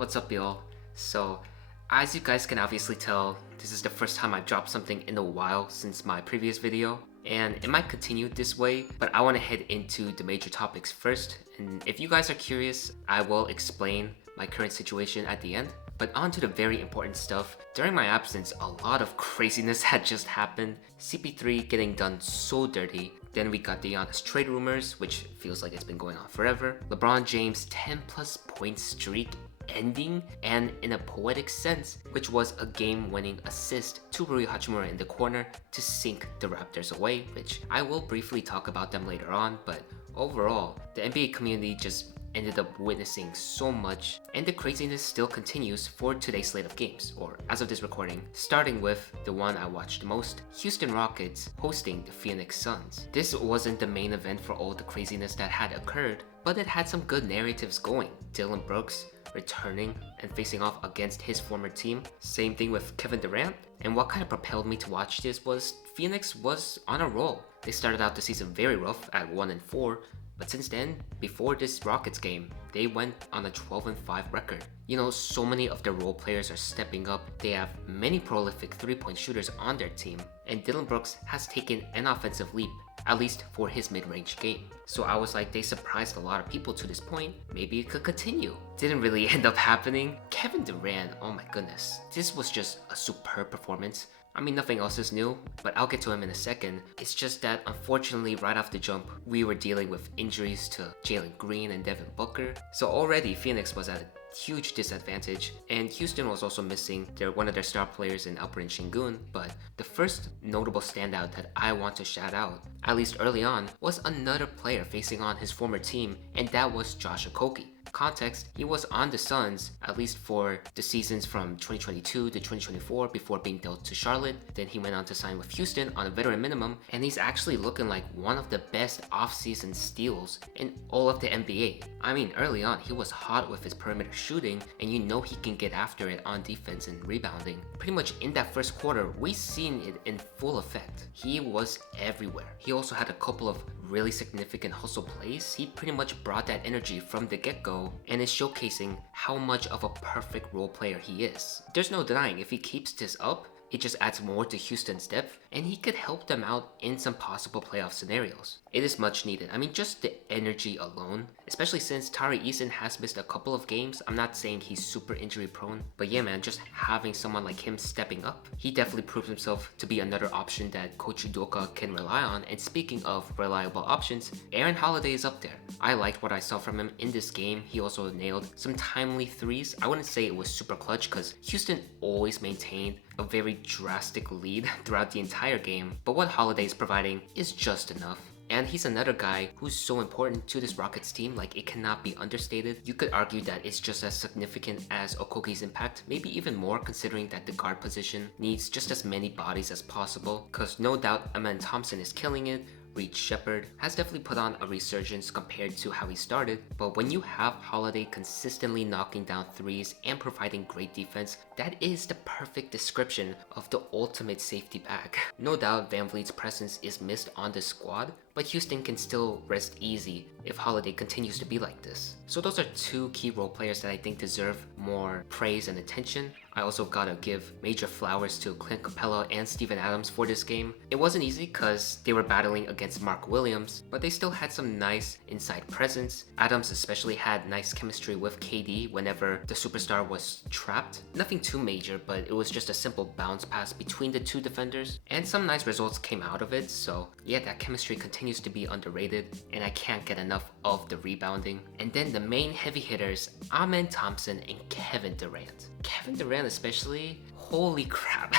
What's up, y'all? So, as you guys can obviously tell, this is the first time I've dropped something in a while since my previous video, and it might continue this way, but I want to head into the major topics first, and if you guys are curious, I will explain my current situation at the end. But on to the very important stuff. During my absence, a lot of craziness had just happened. CP3 getting done so dirty. Then we got the Giannis trade rumors, which feels like it's been going on forever. LeBron James 10 plus point streak ending, and in a poetic sense, which was a game-winning assist to Rui Hachimura in the corner to sink the Raptors away, which I will briefly talk about them later on, but overall, the NBA community just ended up witnessing so much, and the craziness still continues for today's slate of games, or as of this recording, starting with the one I watched the most, Houston Rockets hosting the Phoenix Suns. This wasn't the main event for all the craziness that had occurred, but it had some good narratives going. Dillon Brooks returning and facing off against his former team. Same thing with Kevin Durant. And what kind of propelled me to watch this was Phoenix was on a roll. They started out the season very rough at 1-4, but since then, before this Rockets game, they went on a 12-5 record. You know, so many of the role players are stepping up. They have many prolific three-point shooters on their team, and Dillon Brooks has taken an offensive leap, at least for his mid-range game. So I was like, they surprised a lot of people to this point. Maybe it could continue. Didn't really end up happening. Kevin Durant, oh my goodness. This was just a superb performance. I mean, nothing else is new, but I'll get to him in a second. It's just that, unfortunately, right off the jump, we were dealing with injuries to Jalen Green and Devin Booker. So already, Phoenix was at a huge disadvantage, and Houston was also missing one of their star players in Alperen Şengün. But the first notable standout that I want to shout out, at least early on, was another player facing on his former team, and that was Josh Okogie. Context, he was on the Suns at least for the seasons from 2022 to 2024 before being dealt to Charlotte. Then he went on to sign with Houston on a veteran minimum, and he's actually looking like one of the best off-season steals in all of the NBA. I mean, early on he was hot with his perimeter shooting, and you know he can get after it on defense and rebounding. Pretty much in that first quarter, we seen it in full effect. He was everywhere. He also had a couple of really significant hustle plays. He pretty much brought that energy from the get-go and is showcasing how much of a perfect role player he is. There's no denying, if he keeps this up, it just adds more to Houston's depth, and he could help them out in some possible playoff scenarios. It is much needed. I mean, just the energy alone, especially since Tari Eason has missed a couple of games. I'm not saying he's super injury prone, but yeah man, just having someone like him stepping up, he definitely proved himself to be another option that Coach Udoka can rely on. And speaking of reliable options, Aaron Holiday is up there. I liked what I saw from him in this game. He also nailed some timely threes. I wouldn't say it was super clutch because Houston always maintained a very drastic lead throughout the entire game, but what Holiday is providing is just enough. And he's another guy who's so important to this Rockets team, like it cannot be understated. You could argue that it's just as significant as Okogie's impact, maybe even more considering that the guard position needs just as many bodies as possible, because no doubt Amen Thompson is killing it. Reed Shepherd has definitely put on a resurgence compared to how he started, but when you have Holiday consistently knocking down threes and providing great defense, that is the perfect description of the ultimate safety bag. No doubt VanVleet's presence is missed on the squad, but Houston can still rest easy if Holiday continues to be like this. So those are two key role players that I think deserve more praise and attention. I also gotta give major flowers to Clint Capela and Steven Adams for this game. It wasn't easy because they were battling against Mark Williams, but they still had some nice inside presence. Adams especially had nice chemistry with KD whenever the superstar was trapped. Nothing too major, but it was just a simple bounce pass between the two defenders, and some nice results came out of it. So yeah, that chemistry continues to be underrated, and I can't get enough of the rebounding. And then the main heavy hitters, Amen Thompson and Kevin Durant. Kevin Durant especially, holy crap.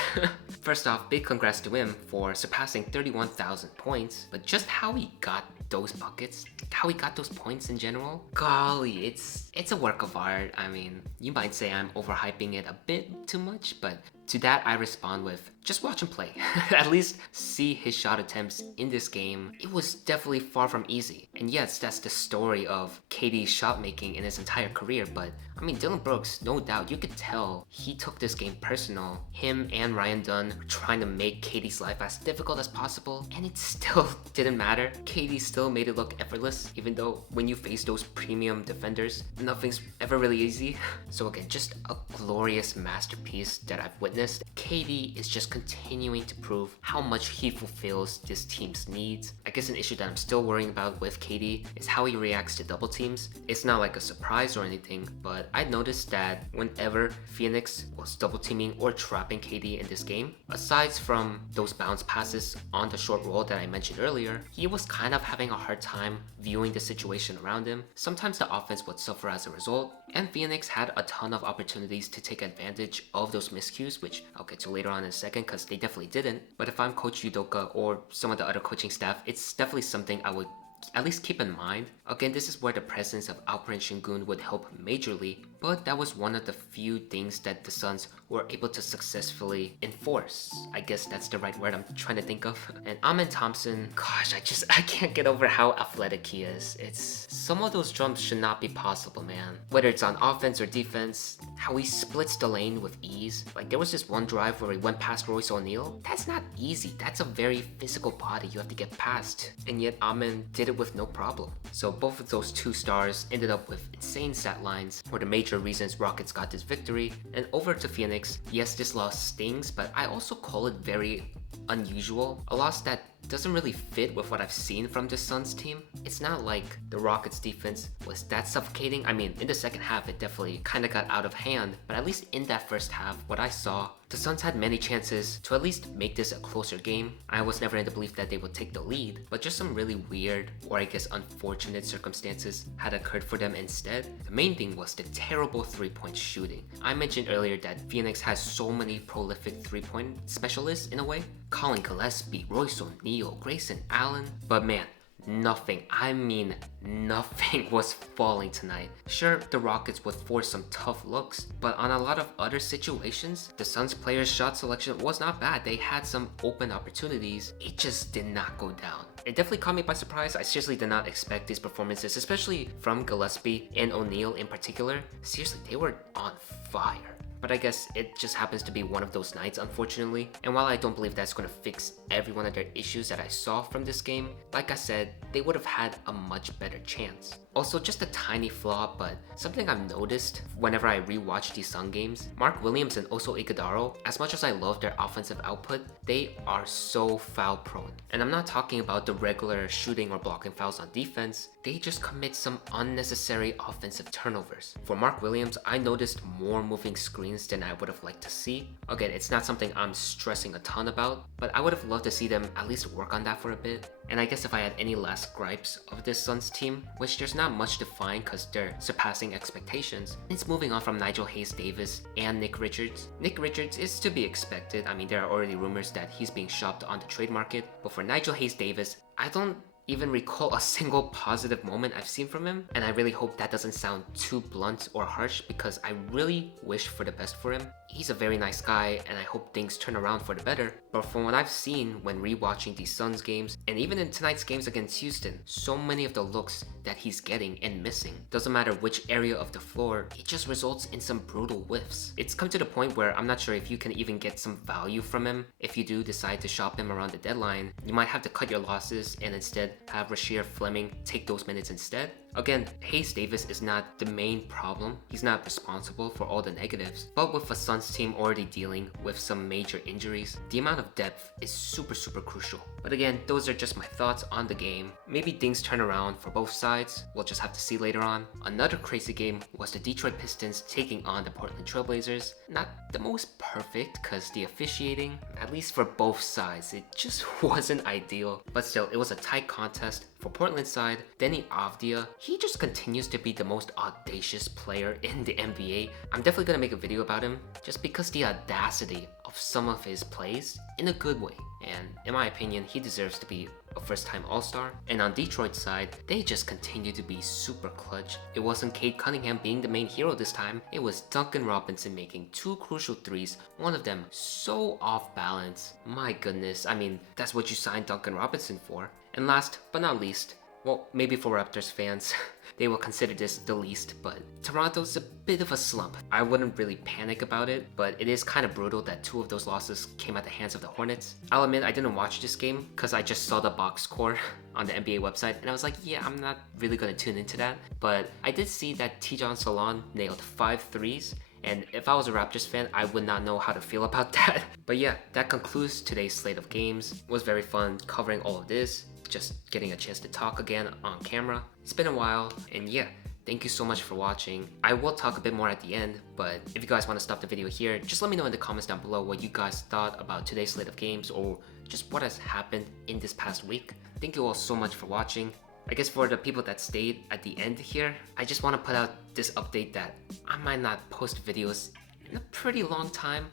First off, big congrats to him for surpassing 31,000 points, but just how he got those buckets, how he got those points in general, golly, it's a work of art. I mean, you might say I'm overhyping it a bit too much, but to that I respond with, just watch him play. At least see his shot attempts in this game. It was definitely far from easy. And yes, that's the story of KD's shot making in his entire career, but I mean, Dillon Brooks, no doubt, you could tell he took this game personal. Him and Ryan Dunn were trying to make KD's life as difficult as possible, and it still didn't matter. KD still still made it look effortless, even though when you face those premium defenders, nothing's ever really easy. So again, just a glorious masterpiece that I've witnessed. KD is just continuing to prove how much he fulfills this team's needs. I guess an issue that I'm still worrying about with KD is how he reacts to double teams. It's not like a surprise or anything, but I noticed that whenever Phoenix was double teaming or trapping KD in this game, aside from those bounce passes on the short roll that I mentioned earlier, he was kind of having a hard time viewing the situation around him. Sometimes the offense would suffer as a result, and Phoenix had a ton of opportunities to take advantage of those miscues, which I'll get to later on in a second because they definitely didn't. But if I'm Coach Udoka or some of the other coaching staff, it's definitely something I would at least keep in mind. Again, this is where the presence of Alperen Şengün would help majorly, but that was one of the few things that the Suns were able to successfully enforce. I guess that's the right word I'm trying to think of. And Amen Thompson, gosh, I can't get over how athletic he is. It's some of those jumps should not be possible, man. Whether it's on offense or defense, how he splits the lane with ease. Like there was this one drive where he went past Royce O'Neal. That's not easy. That's a very physical body you have to get past. And yet Amen did it with no problem. So both of those two stars ended up with insane stat lines, were the major reasons Rockets got this victory. And over to Phoenix, yes, this loss stings, but I also call it very unusual. A loss that doesn't really fit with what I've seen from the Suns team. It's not like the Rockets defense was that suffocating. I mean, in the second half, it definitely kind of got out of hand, but at least in that first half, what I saw, the Suns had many chances to at least make this a closer game. I was never in the belief that they would take the lead, but just some really weird, or I guess unfortunate circumstances had occurred for them instead. The main thing was the terrible three-point shooting. I mentioned earlier that Phoenix has so many prolific three-point specialists in a way. Colin Gillespie, Royce O'Neal, Grayson Allen, but man, nothing, I mean nothing was falling tonight. Sure, the Rockets would force some tough looks, but on a lot of other situations, the Suns players' shot selection was not bad. They had some open opportunities. It just did not go down. It definitely caught me by surprise. I seriously did not expect these performances, especially from Gillespie and O'Neal in particular. Seriously, they were on fire. But I guess it just happens to be one of those nights, unfortunately. And while I don't believe that's going to fix every one of their issues that I saw from this game, like I said, they would have had a much better chance. Also, just a tiny flaw, but something I've noticed whenever I rewatch these Sun games, Mark Williams and also Iguodala, as much as I love their offensive output, they are so foul prone. And I'm not talking about the regular shooting or blocking fouls on defense, they just commit some unnecessary offensive turnovers. For Mark Williams, I noticed more moving screens than I would have liked to see. Again, it's not something I'm stressing a ton about, but I would have loved to see them at least work on that for a bit. And I guess if I had any last gripes of this Suns team, which there's not much to find because they're surpassing expectations, it's moving on from Nigel Hayes-Davis and Nick Richards. Nick Richards is to be expected. I mean, there are already rumors that he's being shopped on the trade market, but for Nigel Hayes-Davis, I don't even recall a single positive moment I've seen from him, and I really hope that doesn't sound too blunt or harsh because I really wish for the best for him. He's a very nice guy and I hope things turn around for the better, but from what I've seen when rewatching these Suns games and even in tonight's games against Houston, so many of the looks that he's getting and missing, doesn't matter which area of the floor, it just results in some brutal whiffs. It's come to the point where I'm not sure if you can even get some value from him. If you do decide to shop him around the deadline, you might have to cut your losses and instead have Rasheer Fleming take those minutes instead. Again, Hayes-Davis is not the main problem. He's not responsible for all the negatives. But with a Suns team already dealing with some major injuries, the amount of depth is super crucial. But again, those are just my thoughts on the game. Maybe things turn around for both sides. We'll just have to see later on. Another crazy game was the Detroit Pistons taking on the Portland Trail Blazers. Not the most perfect because the officiating, at least for both sides, it just wasn't ideal. But still, it was a tight contest. For Portland's side, Denny Avdia, he just continues to be the most audacious player in the NBA. I'm definitely gonna make a video about him just because the audacity of some of his plays in a good way. And in my opinion, he deserves to be a first-time All-Star. And on Detroit's side, they just continue to be super clutch. It wasn't Cade Cunningham being the main hero this time, it was Duncan Robinson making two crucial threes, one of them so off balance. My goodness, I mean, that's what you signed Duncan Robinson for. And last but not least, Well, maybe for Raptors fans, they will consider this the least, but Toronto's a bit of a slump. I wouldn't really panic about it, but it is kind of brutal that 2 of those losses came at the hands of the Hornets. I'll admit I didn't watch this game because I just saw the box score on the NBA website and I was like, yeah, I'm not really gonna tune into that. But I did see that Tijon Salon nailed 5 threes, and if I was a Raptors fan, I would not know how to feel about that. But yeah, that concludes today's slate of games. It was very fun covering all of this, just getting a chance to talk again on camera. It's been a while, and yeah, thank you so much for watching. I will talk a bit more at the end, but if you guys want to stop the video here, just let me know in the comments down below what you guys thought about today's slate of games or just what has happened in this past week. Thank you all so much for watching. I guess for the people that stayed at the end here, I just want to put out this update that I might not post videos in a pretty long time,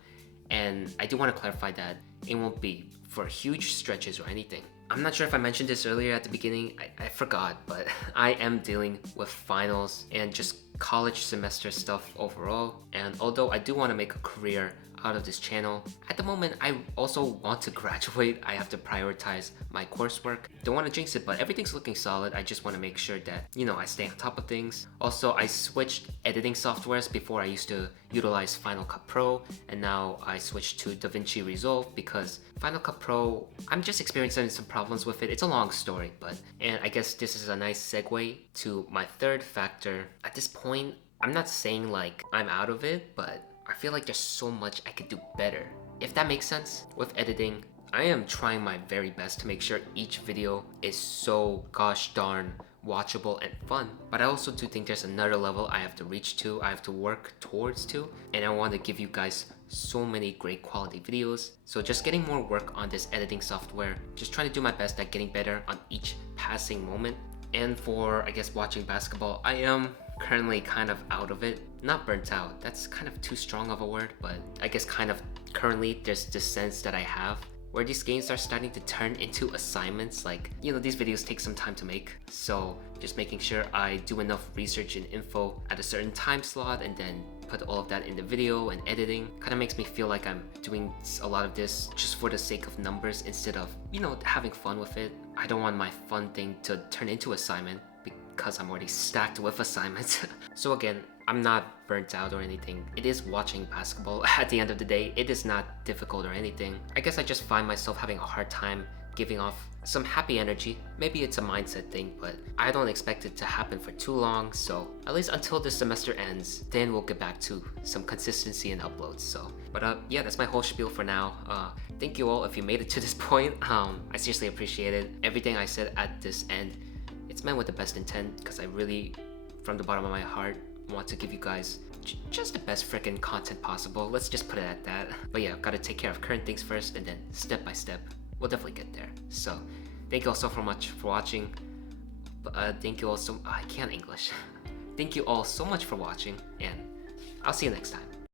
and I do want to clarify that it won't be for huge stretches or anything. I'm not sure if I mentioned this earlier at the beginning, I forgot, but I am dealing with finals and just college semester stuff overall, and although I do want to make a career out of this channel, at the moment I also want to graduate. I have to prioritize my coursework. Don't want to jinx it, but everything's looking solid. I just want to make sure that, you know, I stay on top of things. Also, I switched editing softwares. Before I used to utilize Final Cut Pro, and now I switched to DaVinci Resolve because Final Cut Pro, I'm just experiencing some problems with it. It's a long story, and I guess this is a nice segue to my third factor. At this point, I'm not saying like I'm out of it, but I feel like there's so much I could do better. If that makes sense. With editing, I am trying my very best to make sure each video is so gosh darn watchable and fun, but I also do think there's another level I have to reach to, I have to work towards to, and I want to give you guys so many great quality videos. So just getting more work on this editing software, just trying to do my best at getting better on each passing moment. And for, I guess, watching basketball, I am currently kind of out of it. Not burnt out, that's kind of too strong of a word, but I guess kind of currently there's this sense that I have where these games are starting to turn into assignments. Like, you know, these videos take some time to make, so just making sure I do enough research and info at a certain time slot and then put all of that in the video and editing kind of makes me feel like I'm doing a lot of this just for the sake of numbers instead of, you know, having fun with it. I don't want my fun thing to turn into assignment because I'm already stacked with assignments. So again, I'm not burnt out or anything. It is watching basketball at the end of the day. It is not difficult or anything. I guess I just find myself having a hard time giving off some happy energy. Maybe it's a mindset thing, but I don't expect it to happen for too long. So at least until this semester ends, then we'll get back to some consistency in uploads. So, but yeah, that's my whole spiel for now. Thank you all if you made it to this point. I seriously appreciate it. Everything I said at this end, it's meant with the best intent because I really, from the bottom of my heart, want to give you guys just the best freaking content possible. Let's just put it at that. But yeah, gotta take care of current things first, and then step by step, we'll definitely get there. So thank you all so much for watching. Thank you all so I can't English. Thank you all so much for watching, and I'll see you next time.